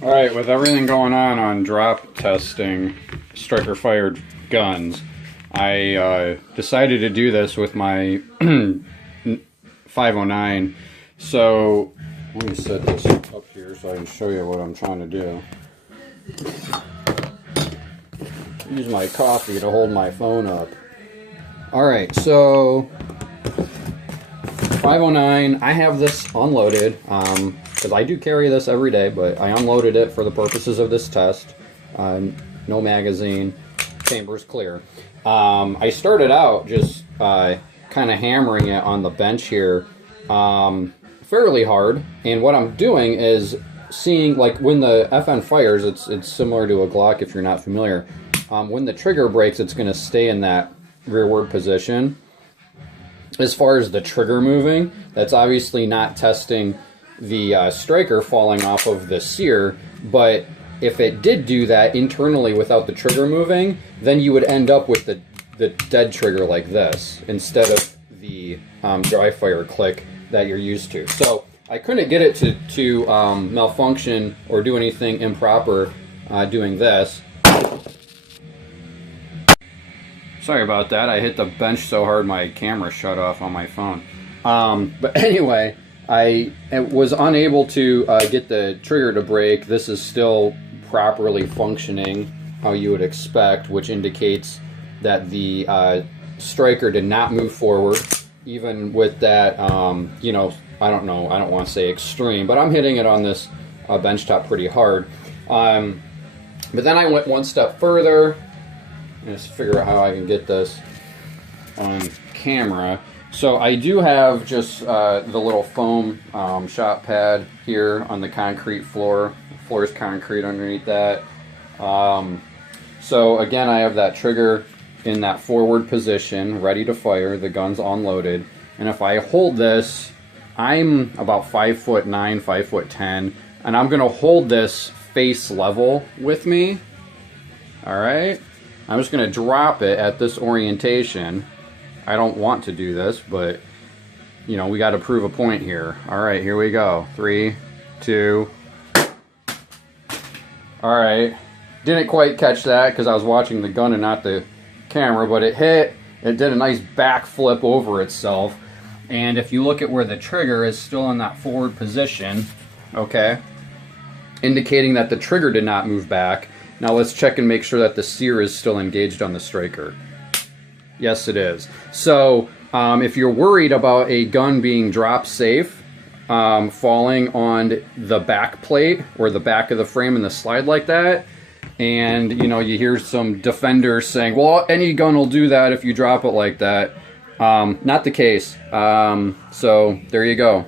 Alright, with everything going on drop testing striker fired guns, I decided to do this with my 509. So let me set this up here so I can show you what I'm trying to do. Use my coffee to hold my phone up. Alright, so 509, I have this unloaded, because I do carry this every day, but I unloaded it for the purposes of this test. No magazine, chamber's clear. I started out just kind of hammering it on the bench here fairly hard, and what I'm doing is seeing, like when the FN fires, it's similar to a Glock if you're not familiar. When the trigger breaks, it's going to stay in that rearward position. As far as the trigger moving, that's obviously not testing the striker falling off of the sear, but if it did do that internally without the trigger moving, then you would end up with the dead trigger like this, instead of the dry fire click that you're used to. So I couldn't get it to malfunction or do anything improper doing this. Sorry about that, I hit the bench so hard my camera shut off on my phone. But anyway, I was unable to get the trigger to break. This is still properly functioning how you would expect, which indicates that the striker did not move forward, even with that, you know, I don't know, I don't want to say extreme, but I'm hitting it on this bench top pretty hard. But then I went one step further. Just figure out how I can get this on camera. So I do have just the little foam shot pad here on the concrete floor. The floor is concrete underneath that. So again, I have that trigger in that forward position, ready to fire. The gun's unloaded, and if I hold this, I'm about 5'9", 5'10", and I'm gonna hold this face level with me. All right. I'm just going to drop it at this orientation. I don't want to do this, but, you know, we got to prove a point here. All right, here we go. 3, 2. All right. Didn't quite catch that because I was watching the gun and not the camera, but it hit. It did a nice backflip over itself. And if you look at where the trigger is still in that forward position, okay, indicating that the trigger did not move back. Now let's check and make sure that the sear is still engaged on the striker. Yes, it is. So if you're worried about a gun being drop safe, falling on the back plate or the back of the frame in the slide like that, and you know, you hear some defenders saying, well, any gun will do that if you drop it like that. Not the case. So there you go.